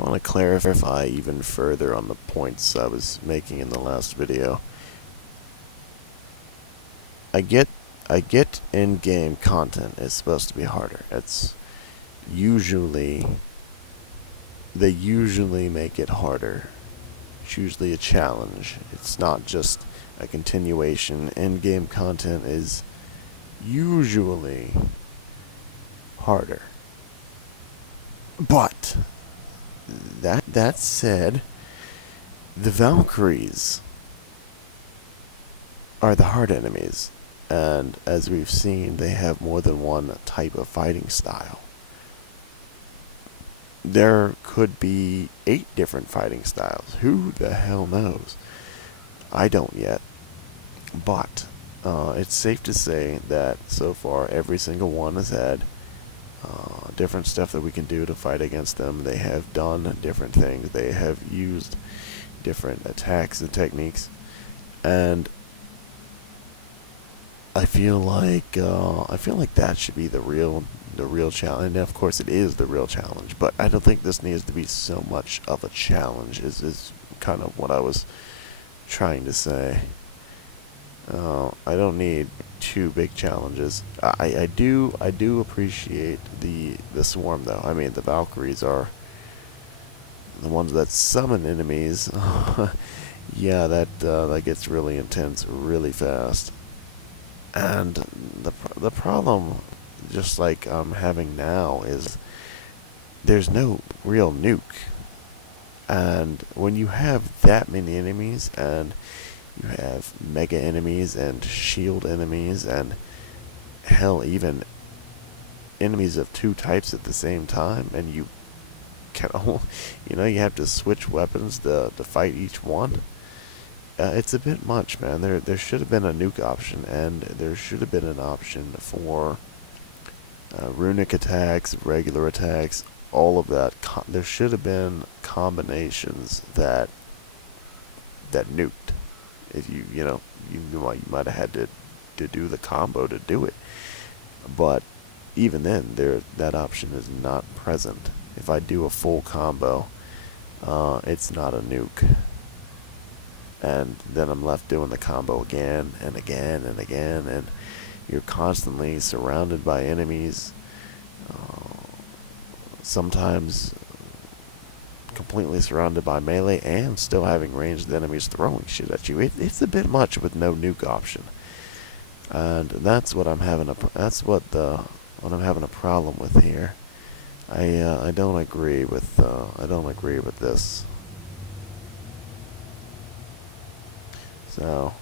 I want to clarify even further on the points I was making in the last video. I get in-game content is supposed to be harder. It's usually they usually make it harder. It's usually a challenge. It's not just a continuation. In-game content is usually harder. But that said, the Valkyries are the hard enemies, and as we've seen, they have more than one type of fighting style. There could be 8 different fighting styles. Who the hell knows? I don't yet. But it's safe to say that so far every single one has had different stuff that we can do to fight against them. They have done different things. They have used different attacks and techniques, and I feel like that should be the real challenge. And of course, it is the real challenge. But I don't think this needs to be so much of a challenge. Is kind of what I was trying to say. I don't need 2 big challenges. I do appreciate the swarm though. I mean, the Valkyries are the ones that summon enemies. Yeah, that gets really intense really fast. And the problem, just like I'm having now, is there's no real nuke. And when you have that many enemies, and you have mega enemies and shield enemies, and hell, even enemies of 2 types at the same time, and you have to switch weapons to fight each one. It's a bit much, man. There should have been a nuke option, and there should have been an option for runic attacks, regular attacks, all of that. There should have been combinations that nuked. If you might have had to do the combo to do it, but even then, that option is not present. If I do a full combo, it's not a nuke. And then I'm left doing the combo again and again and again, and you're constantly surrounded by enemies, sometimes completely surrounded by melee, and still having ranged enemies throwing shit at you. It's a bit much with no nuke option, and that's what I'm having what I'm having a problem with here. I don't agree with this. So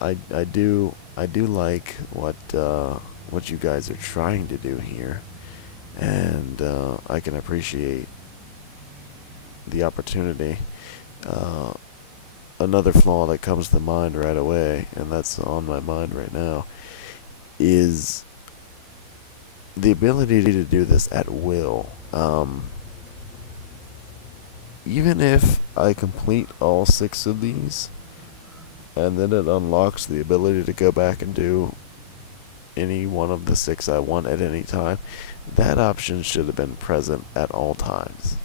I do like what you guys are trying to do here, and I can appreciate the opportunity. Another flaw that comes to mind right away, and that's on my mind right now, is the ability to do this at will. Even if I complete all 6 of these, and then it unlocks the ability to go back and do any one of the 6 I want at any time, that option should have been present at all times.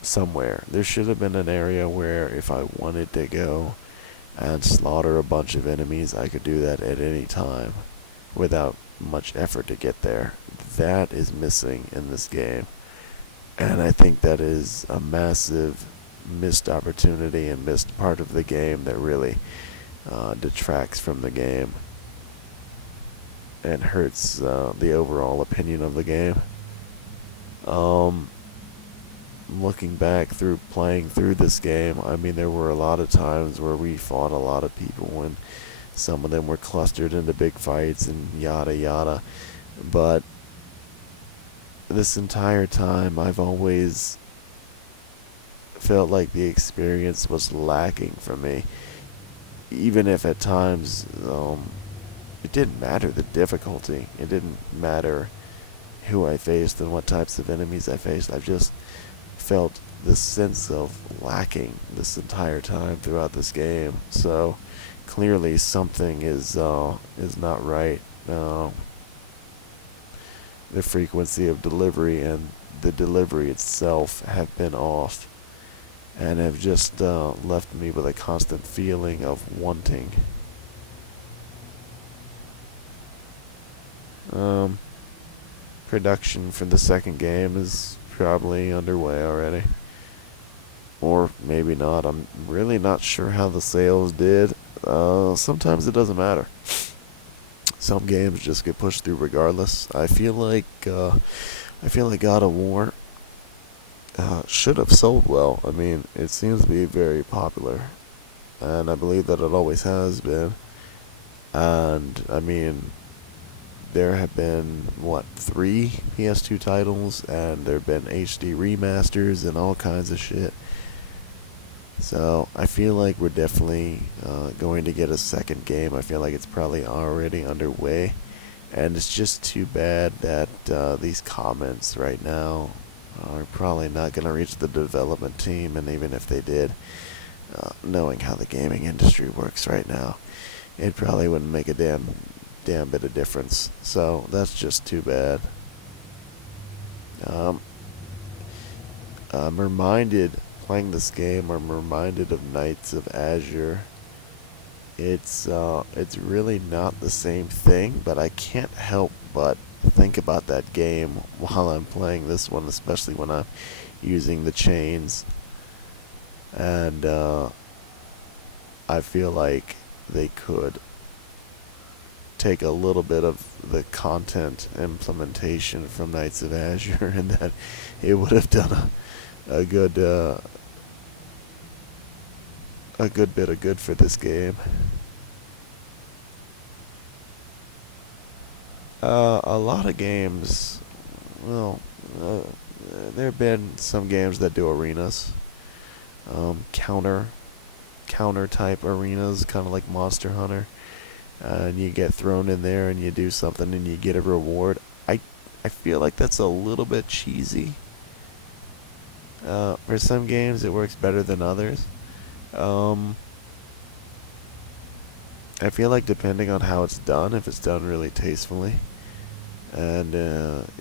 Somewhere. There should have been an area where if I wanted to go and slaughter a bunch of enemies, I could do that at any time without much effort to get there. That is missing in this game. And I think that is a massive missed opportunity and missed part of the game that really detracts from the game and hurts the overall opinion of the game. Looking back through playing through this game, I mean, there were a lot of times where we fought a lot of people, and some of them were clustered into big fights and yada yada. But this entire time, I've always felt like the experience was lacking for me. Even if at times it didn't matter the difficulty, it didn't matter who I faced and what types of enemies I faced. I've just felt this sense of lacking this entire time throughout this game. So clearly something is not right. The frequency of delivery and the delivery itself have been off, and have just left me with a constant feeling of wanting. Um, Production for the second game is probably underway already. Or maybe not. I'm really not sure how the sales did. Sometimes it doesn't matter. Some games just get pushed through regardless. I feel like God of War should have sold well. I mean, it seems to be very popular, and I believe that it always has been. And I mean, there have been what, 3 PS2 titles, and there have been HD remasters and all kinds of shit. So I feel like we're definitely going to get a second game. I feel like it's probably already underway, and it's just too bad that these comments right now are probably not going to reach the development team, and even if they did, knowing how the gaming industry works right now, it probably wouldn't make a damn bit of difference. So that's just too bad. Um, I'm reminded, playing this game, I'm reminded of Knights of Azure. It's really not the same thing, but I can't help but think about that game while I'm playing this one, especially when I'm using the chains. And I feel like they could take a little bit of the content implementation from Knights of Azure, and that it would have done a good bit of good for this game. A lot of games, well, there have been some games that do arenas, counter type arenas, kind of like Monster Hunter. And you get thrown in there and you do something and you get a reward. I feel like that's a little bit cheesy. For some games, it works better than others. I feel like depending on how it's done, if it's done really tastefully, and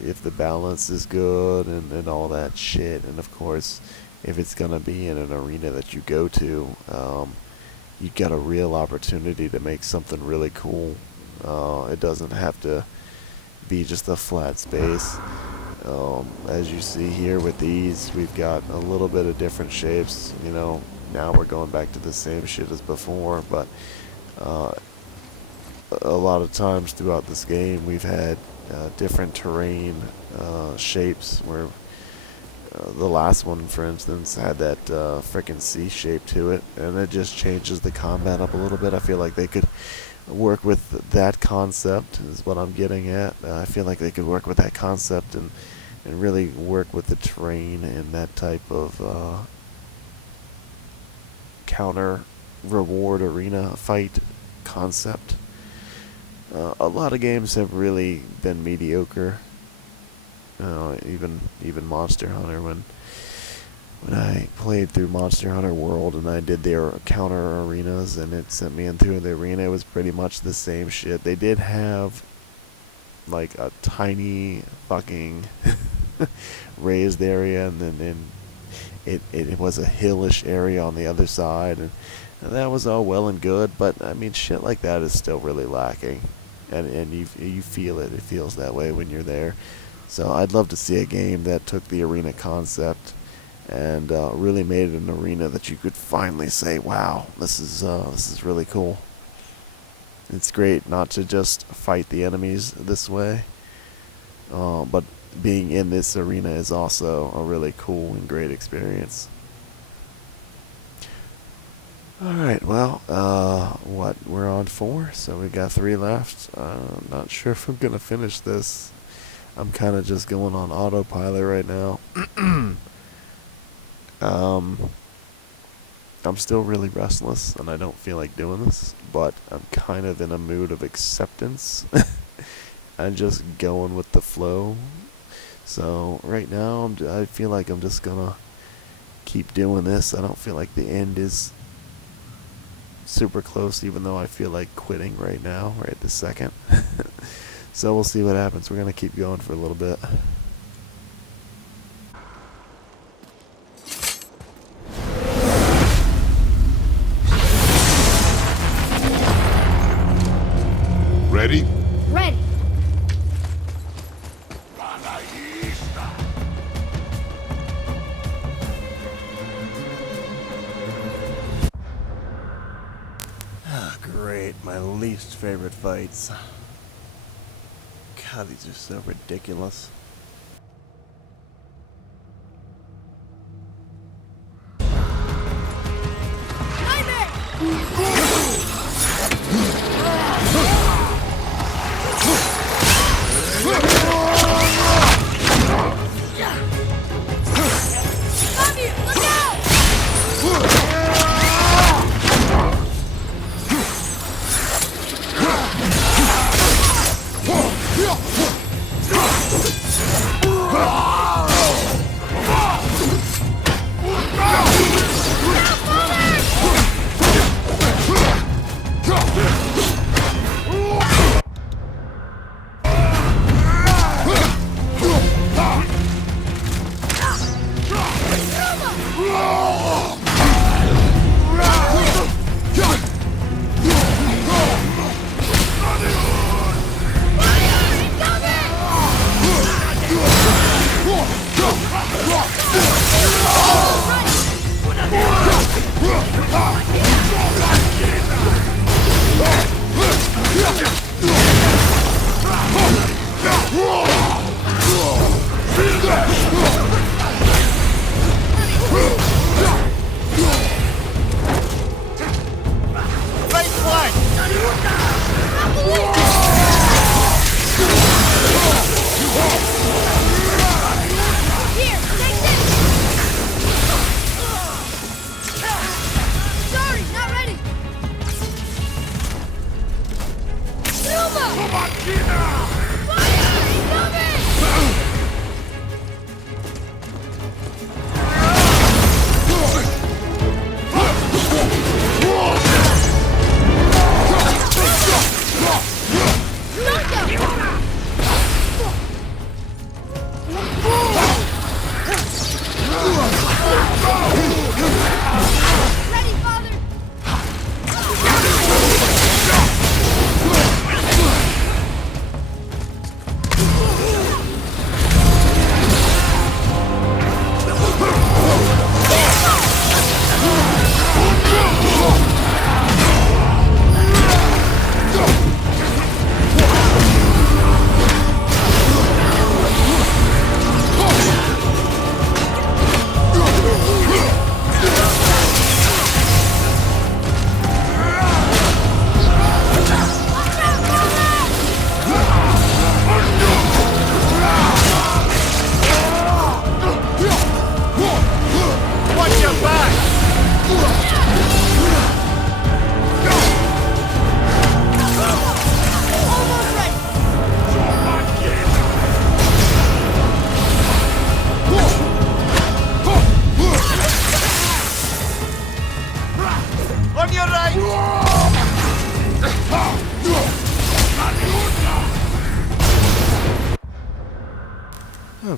if the balance is good and all that shit, and of course, if it's gonna be in an arena that you go to, you got a real opportunity to make something really cool. It doesn't have to be just a flat space. As you see here with these, we've got a little bit of different shapes. You know, now we're going back to the same shit as before, but a lot of times throughout this game, we've had different terrain shapes where the last one, for instance, had that frickin' C shape to it, and it just changes the combat up a little bit. I feel like they could work with that concept, is what I'm getting at. I feel like they could work with that concept and really work with the terrain and that type of counter reward arena fight concept. A lot of games have really been mediocre. Even Monster Hunter, when I played through Monster Hunter World and I did their counter arenas and it sent me into the arena, it was pretty much the same shit. They did have like a tiny fucking raised area, and then it was a hillish area on the other side, and that was all well and good, but I mean, shit like that is still really lacking, and you feel it. It feels that way when you're there. So I'd love to see a game that took the arena concept and really made it an arena that you could finally say, "Wow, this is really cool." It's great not to just fight the enemies this way, but being in this arena is also a really cool and great experience. Alright, well, we're on 4, so we got 3 left. I'm not sure if I'm going to finish this. I'm kind of just going on autopilot right now. I'm still really restless, and I don't feel like doing this, but I'm kind of in a mood of acceptance. I'm just going with the flow. So right now, I feel like I'm just gonna keep doing this. I don't feel like the end is super close, even though I feel like quitting right now, right this second. So we'll see what happens. We're gonna keep going for a little bit. Ah, great. My least favorite fights. God, these are so ridiculous.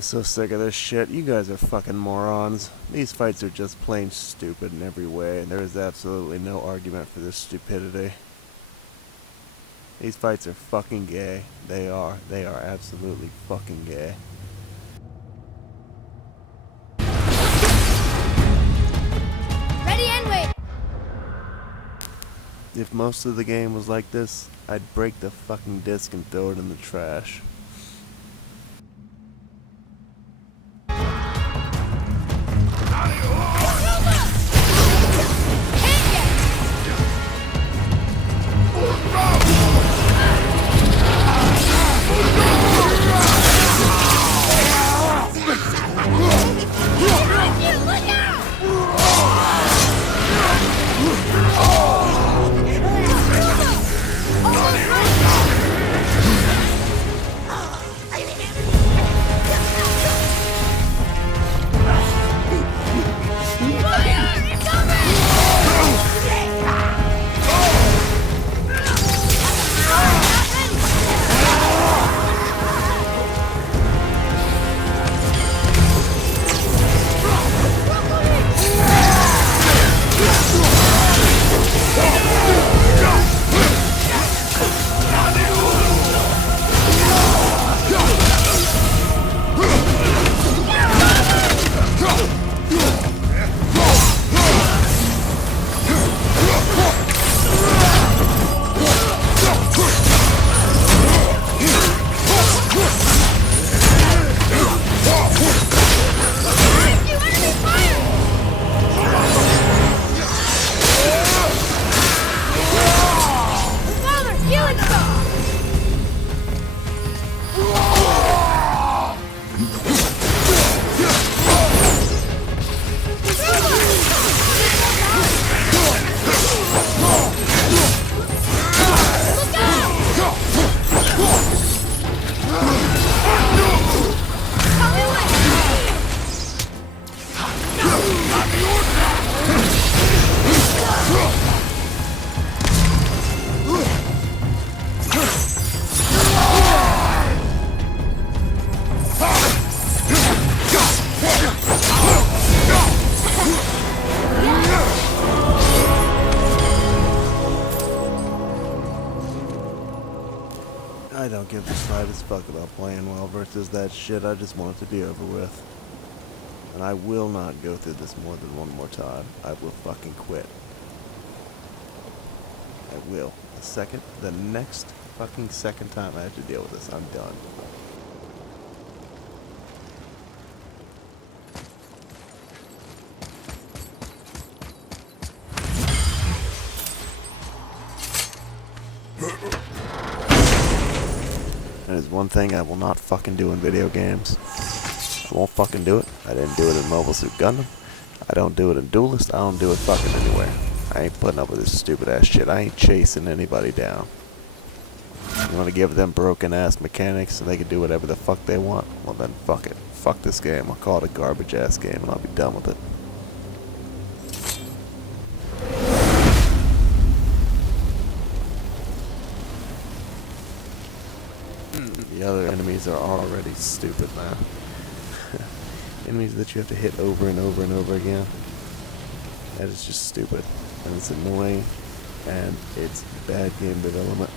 I'm so sick of this shit. You guys are fucking morons. These fights are just plain stupid in every way, and there is absolutely no argument for this stupidity. These fights are fucking gay. They are. They are absolutely fucking gay. Ready and wait. If most of the game was like this, I'd break the fucking disc and throw it in the trash. I don't give the slightest fuck about playing well versus that shit. I just want it to be over with. And I will not go through this more than one more time. I will fucking quit. I will. The next fucking second time I have to deal with this, I'm done. That is one thing I will not fucking do in video games. I won't fucking do it. I didn't do it in Mobile Suit Gundam. I don't do it in Duelist. I don't do it fucking anywhere. I ain't putting up with this stupid ass shit. I ain't chasing anybody down. You wanna give them broken ass mechanics so they can do whatever the fuck they want? Well then fuck it. Fuck this game. I'll call it a garbage ass game and I'll be done with it. The other enemies are already stupid, man. Enemies that you have to hit over and over and over again. That is just stupid. And it's annoying. And it's bad game development.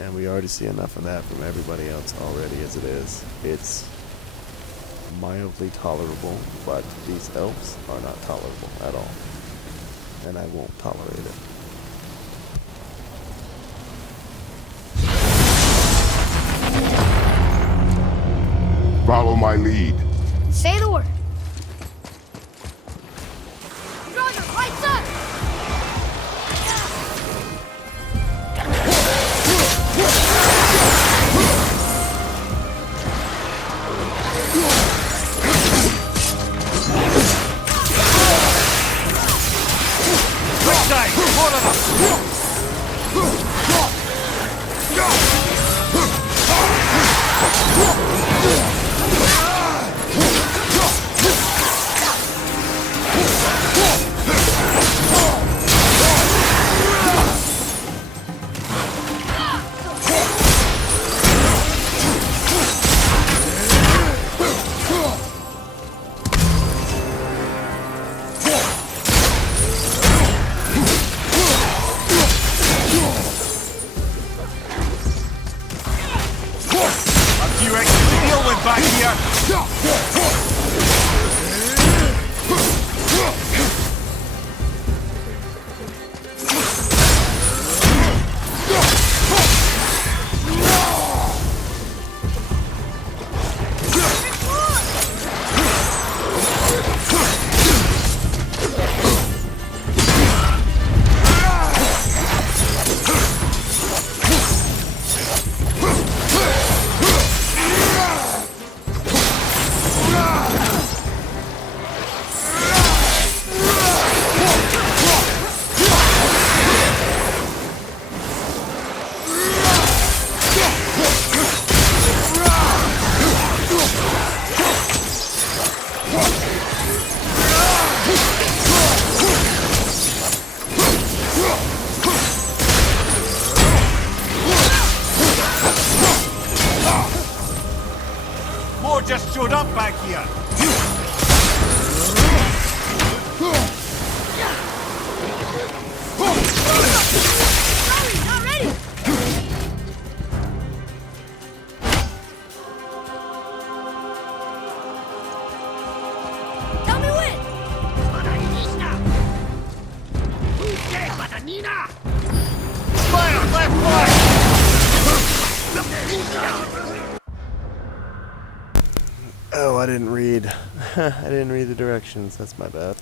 And we already see enough of that from everybody else already as it is. It's mildly tolerable, but these elves are not tolerable at all. And I won't tolerate it. Follow my lead. Say the word. Roger, right side. Just showed up back here. Sorry, not ready. Tell me when. Fire, left, right. Oh, I didn't read. I didn't read the directions. That's my bad.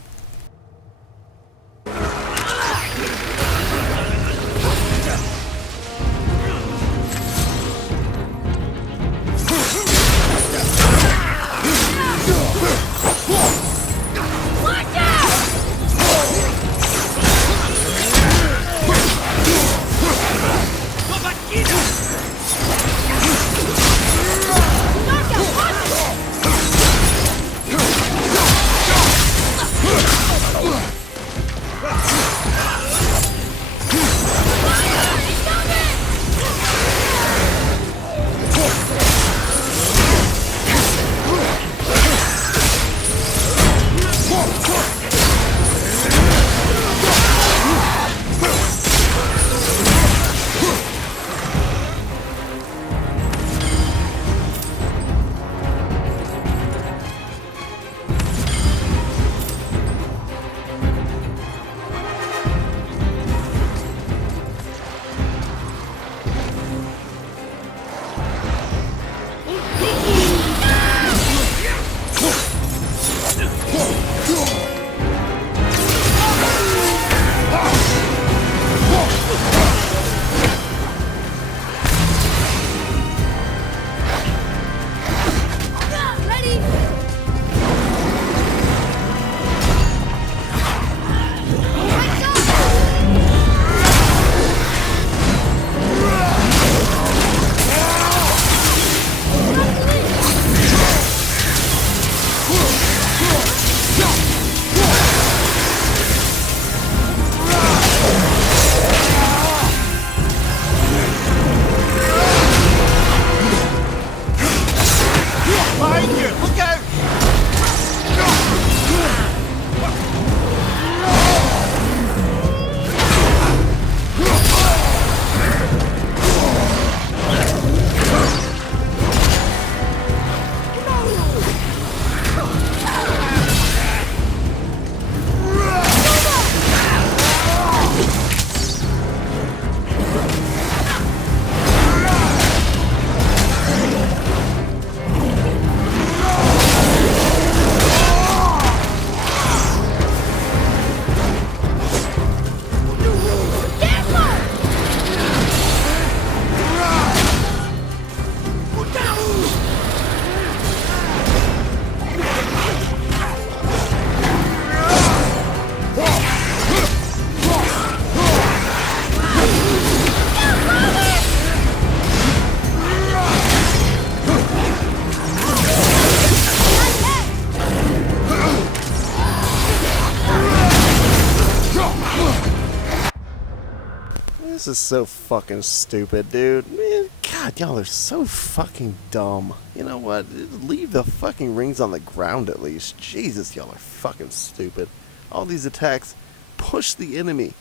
This is so fucking stupid, dude. Man, God, y'all are so fucking dumb. You know what? Leave the fucking rings on the ground at least. Jesus, y'all are fucking stupid. All these attacks push the enemy.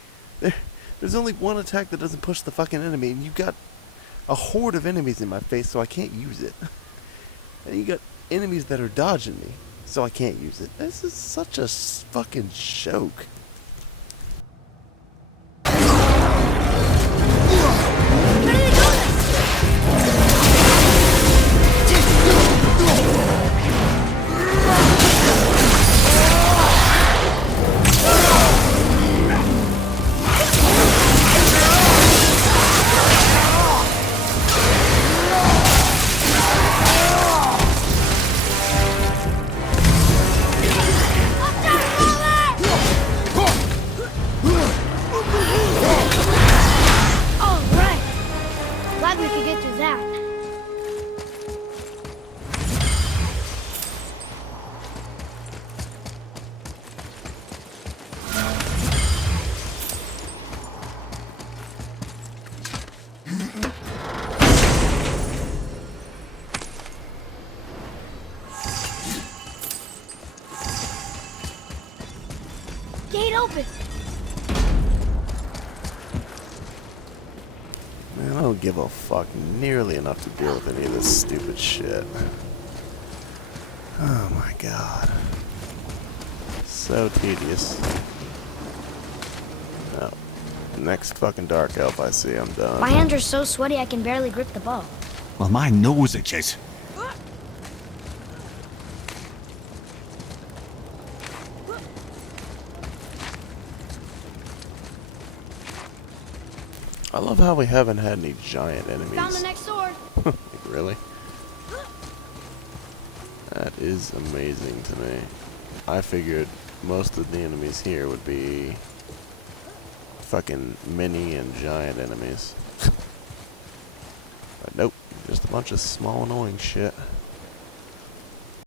There's only one attack that doesn't push the fucking enemy, and you've got a horde of enemies in my face, so I can't use it. And you got enemies that are dodging me, so I can't use it. This is such a fucking joke. Glad we could get through that. Gate open. Man, I don't give a fuck nearly enough to deal with any of this stupid shit. Oh my god. So tedious. No. Next fucking dark elf I see, I'm done. My hands are so sweaty I can barely grip the bow. Well, my nose itches. I love how we haven't had any giant enemies. Found the next sword. Really? That is amazing to me. I figured most of the enemies here would be fucking mini and giant enemies. But nope, just a bunch of small annoying shit.